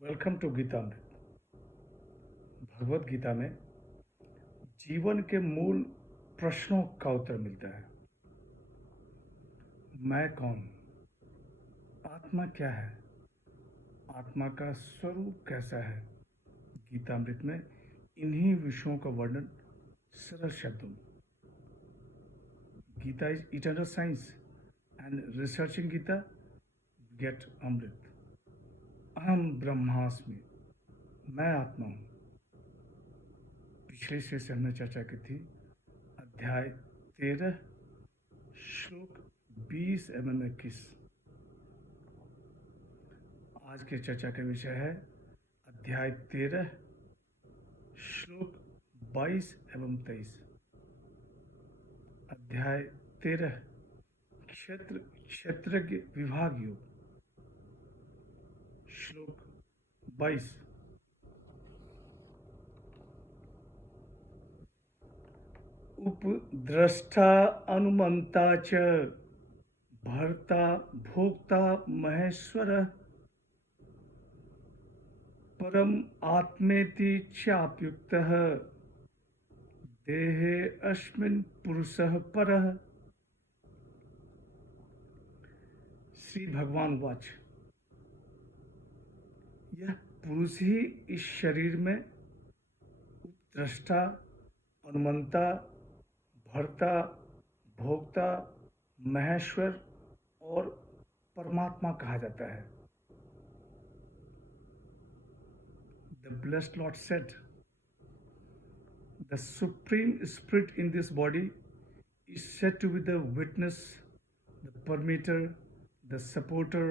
Welcome to Geetamrit. Bhagavad Gita में जीवन के मूल प्रश्नों का उत्तर मिलता है। मैं कौन? आत्मा क्या है? आत्मा का स्वरूप कैसा है? गीतामृत में इन्हीं विषयों का वर्णन सरल शब्दों में। Gita is eternal science and researching Gita गेट अमृत। अहम ब्रह्मास्मि, मैं आत्मा हूँ। पिछले सेशन में चर्चा की थी अध्याय 13 श्लोक 20 एवं 21। आज के चर्चा का विषय है अध्याय 13 श्लोक 22 एवं 23। अध्याय 13 क्षेत्रज्ञ विभाग योग। श्लोक 22। उपद्रष्टा अनुमंता च भर्ता भोक्ता महेश्वर परम आत्मेति चाप्युक्तः देहे अस्मिन् पुरुषः परः। श्री भगवान वाच, यह पुरुष ही इस शरीर में उपद्रष्टा, अनुमंता, भर्ता, भोक्ता, महेश्वर और परमात्मा कहा जाता है। The blessed Lord said, the Supreme Spirit in this body is said to be the witness, the permitter, the supporter,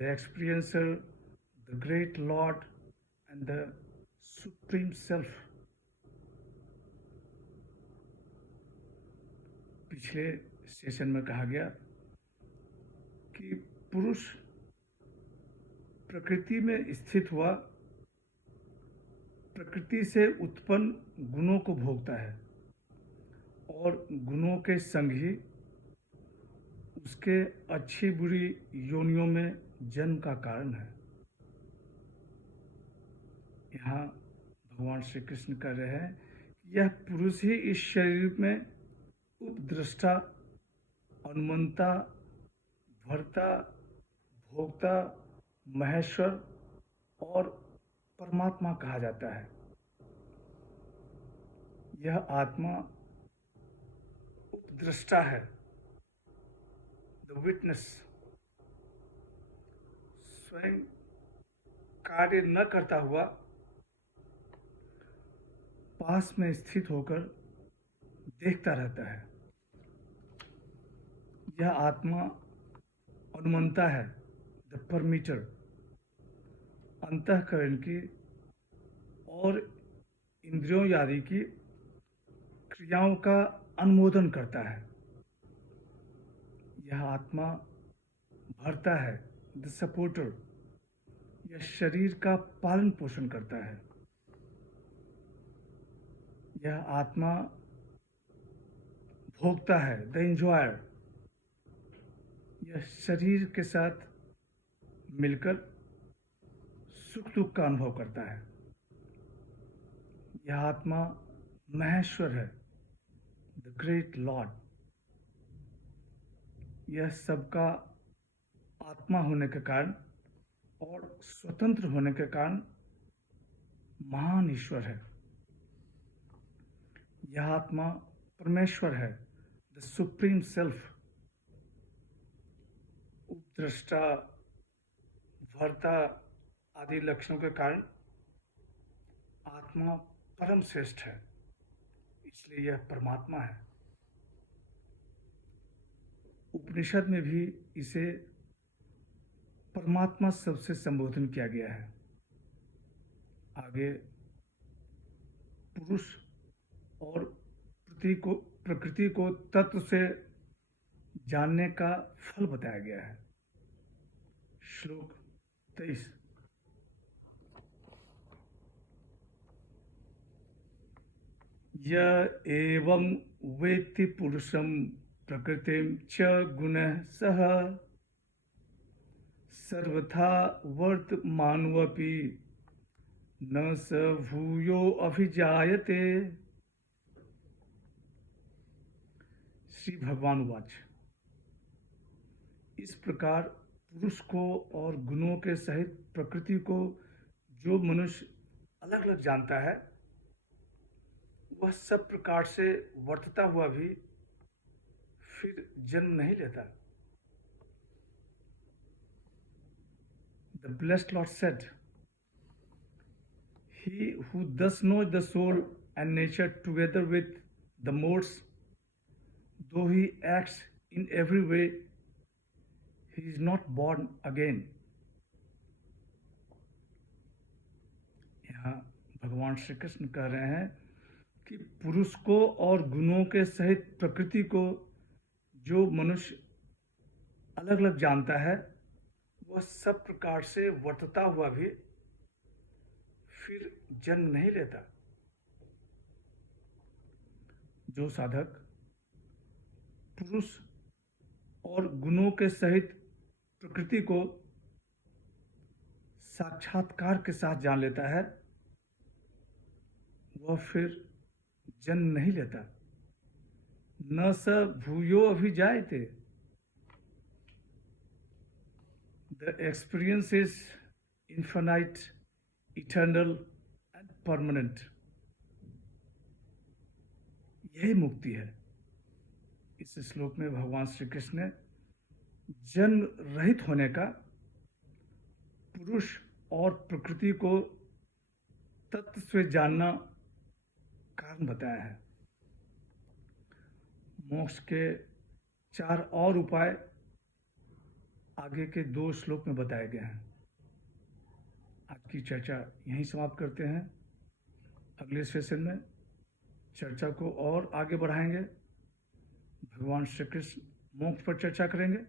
the experiencer, the great Lord, and the Supreme Self. पिछले सेशन में कहा गया कि पुरुष प्रकृति में स्थित हुआ प्रकृति से उत्पन्न गुणों को भोगता है और गुणों के संग ही उसके अच्छी बुरी योनियों में जन्म का कारण है। यहाँ भगवान श्री कृष्ण कह रहे हैं कि यह पुरुष ही इस शरीर में उपद्रष्टा, अनुमंता, भर्ता, भोक्ता, महेश्वर और परमात्मा कहा जाता है। यह आत्मा उपद्रष्टा है, द विटनेस। स्वयं कार्य न करता हुआ पास में स्थित होकर देखता रहता है। यह आत्मा अनुमंता है, द परमिटर। अंतःकरण की और इंद्रियों आदि की क्रियाओं का अनुमोदन करता है। यह आत्मा भरता है, द सपोर्टर। यह शरीर का पालन पोषण करता है। यह आत्मा भोगता है, द एंजॉयर। यह शरीर के साथ मिलकर सुख दुख का अनुभव करता है। यह आत्मा महेश्वर है, द ग्रेट लॉर्ड। यह सबका आत्मा होने के कारण और स्वतंत्र होने के कारण महान ईश्वर है। यह आत्मा परमेश्वर है, द सुप्रीम सेल्फ। उपद्रष्टा, भर्ता आदि लक्षणों के कारण आत्मा परम श्रेष्ठ है, इसलिए यह परमात्मा है। उपनिषद में भी इसे परमात्मा शब्द से संबोधन किया गया है। आगे पुरुष और प्रकृति को तत्व से जानने का फल बताया गया है। श्लोक 23। य एवं वेत्ति पुरुषं प्रकृतिं च गुणः सह सर्वथा वर्तमानोऽपि न स भूयो अभिजायते। श्री भगवान वाच। इस प्रकार पुरुष को और गुणों के सहित प्रकृति को जो मनुष्य अलग अलग जानता है, वह सब प्रकार से वर्तता हुआ भी फिर जन्म नहीं लेता। The blessed Lord said, "He who thus knows the soul and nature together with the modes, though he acts in every way, he is not born again." यहाँ भगवान श्री कृष्ण कह रहे हैं कि पुरुष को और गुणों के सहित प्रकृति को जो मनुष्य अलग अलग जानता है, वह सब प्रकार से वर्तता हुआ भी फिर जन्म नहीं लेता। जो साधक पुरुष और गुणों के सहित प्रकृति को साक्षात्कार के साथ जान लेता है, वह फिर जन्म नहीं लेता। न स भूयो अभिजायते। The experience is infinite, eternal and permanent. यही मुक्ति है। इस श्लोक में भगवान श्री कृष्ण ने जन्म रहित होने का, पुरुष और प्रकृति को तत्व से जानना कारण बताया है। मोक्ष के 4 और उपाय आगे के 2 श्लोक में बताए गए हैं। आज की चर्चा यहीं समाप्त करते हैं। अगले सेशन में चर्चा को और आगे बढ़ाएंगे। भगवान श्री कृष्ण मोक्ष पर चर्चा करेंगे।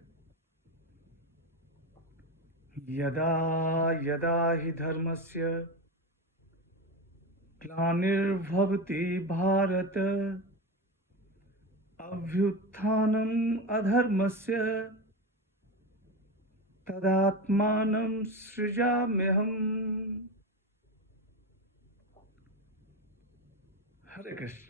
यदा यदा हि धर्मस्य ग्लानिर्भवति भारत, अभ्युत्थानम् अधर्मस्य तदात्मानं सृजाम्यहम्। हरे कृष्ण।